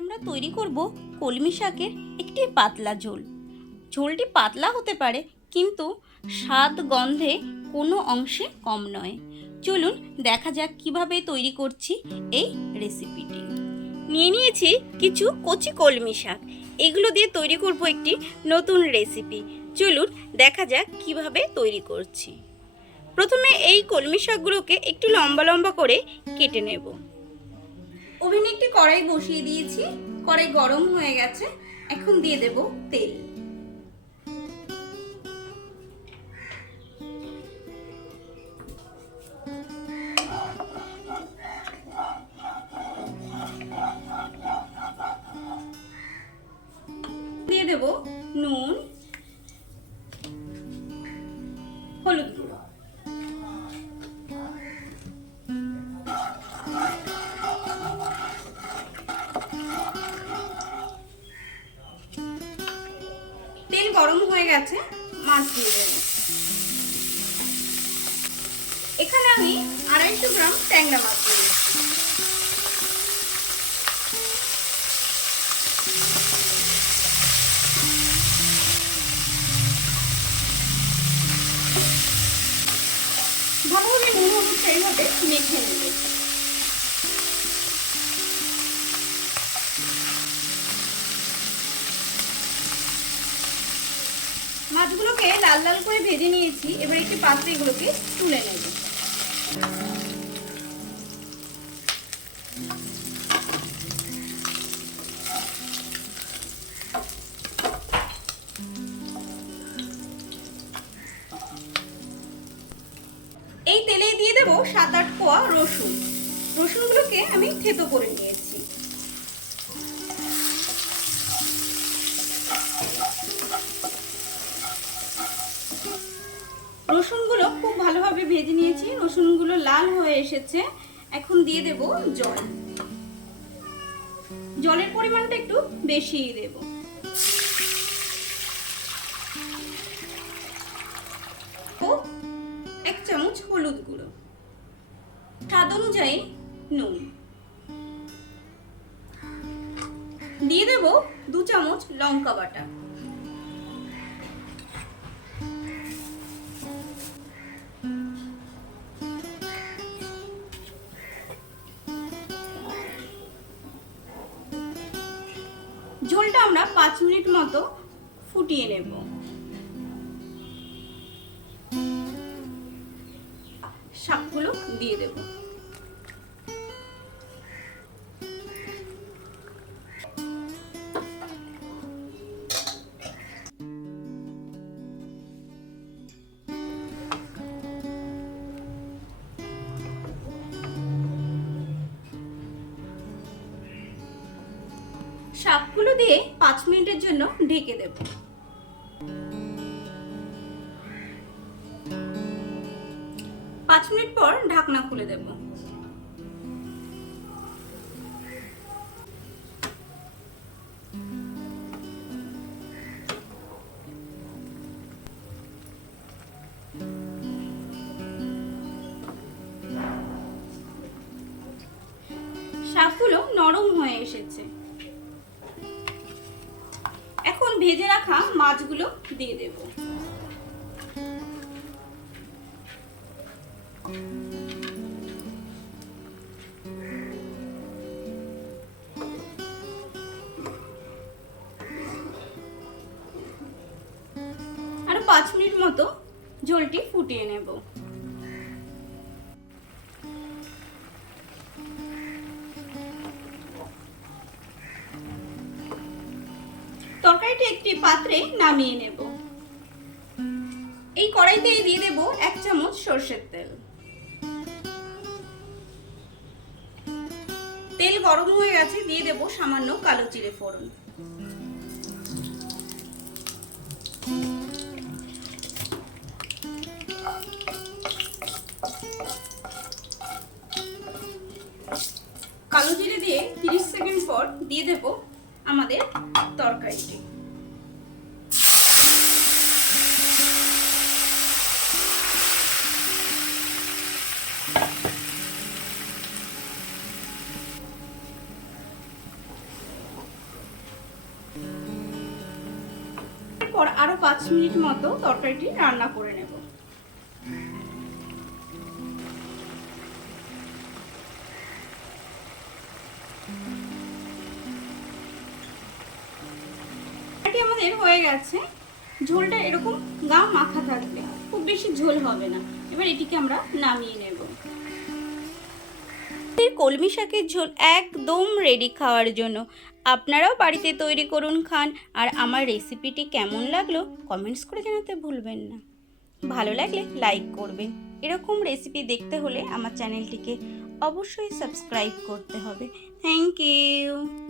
আমরা তৈরি করব কলমি শাকের একটি পাতলা ঝোল। ঝোলটি পাতলা হতে পারে, কিন্তু স্বাদ গন্ধে কোনো অংশে কম নয়। চলুন দেখা যাক কীভাবে তৈরি করছি এই রেসিপিটি। নিয়ে নিয়েছি কিছু কচি কলমি শাক। এগুলো দিয়ে তৈরি করব একটি নতুন রেসিপি। চলুন দেখা যাক কীভাবে তৈরি করছি। প্রথমে এই কলমি শাকগুলোকে একটু লম্বা লম্বা করে কেটে নেব। ওভেনে একটি কড়াই বসিয়ে দিয়েছি। কড়াই গরম হয়ে গেছে। এখন দিয়ে দেব তেল। দিয়ে দেব নুন। গরম হয়ে গেছে, মাছ দিয়ে দেবো এখানে আমি আড়াইশো গ্রাম ট্যাংরা মাছ দিয়ে দিচ্ছি। ভালোভাবে নুন হলুদ মেখে নেবে মাছগুলোকে লাল লাল করে ভেজে নিয়েছি। এবার একটি পাত্রে এগুলোকে তুলে নেব। এই তেলে দিয়ে দেবো সাত আট কোয়া রসুন। রসুনগুলোকে আমি থেতো করে নিয়েছি। রসুনগুলো খুব ভালোভাবে ভেজে নিয়েছি। রসুনগুলো লাল হয়ে এসেছে। এখন দিয়ে দেব জল। জলের পরিমাণটা একটু বেশিই দেব। এক চামচ হলুদ গুঁড়ো। স্বাদ অনুযায়ী নুন। দিয়ে দেব দু চামচ লঙ্কা বাটা। ঝোলটা আমরা পাঁচ মিনিট মতো ফুটিয়ে নেব। শাকগুলো দিয়ে দেব। শাকগুলো দিয়ে পাঁচ মিনিটের জন্য ঢেকে দেব। পাঁচ মিনিট পর ঢাকনা খুলে দেব। শাকগুলো নরম হয়ে এসেছে। ভেজে রাখা মাছগুলো দিয়ে দেব। আরও পাঁচ মিনিট মতো ঝোলটি ফুটিয়ে নেব। তরকারিটি একটি পাত্রে নামিয়ে নেব। এই কড়াইতে দিয়ে দেব এক চামচ সর্ষের তেল। তেল গরম হয়ে গেছে, দিয়ে দেব সামান্য কালো জিরে ফোড়ন। কালো জিরে দিয়ে তিরিশ সেকেন্ড পর দিয়ে দেব আমাদের তরকারিটি। পর আরও পাঁচ মিনিট মতো তরকারিটি রান্না করে নেব। আমাদের হয়ে গেছে। ঝোলটা এরকম গা মাখা থাকবে, খুব বেশি ঝোল হবে না। এবার এটিকে আমরা নামিয়ে নেব। কলমি শাকের ঝোল একদম রেডি খাওয়ার জন্য। আপনারাও বাড়িতে তৈরি করুন খান। আর আমার রেসিপিটি কেমন লাগল কমেন্টস করে জানাতে ভুলবেন না। ভালো লাগলে লাইক করবেন। এরকম রেসিপি দেখতে হলে আমার চ্যানেলটিকে অবশ্যই সাবস্ক্রাইব করতে হবে। Thank you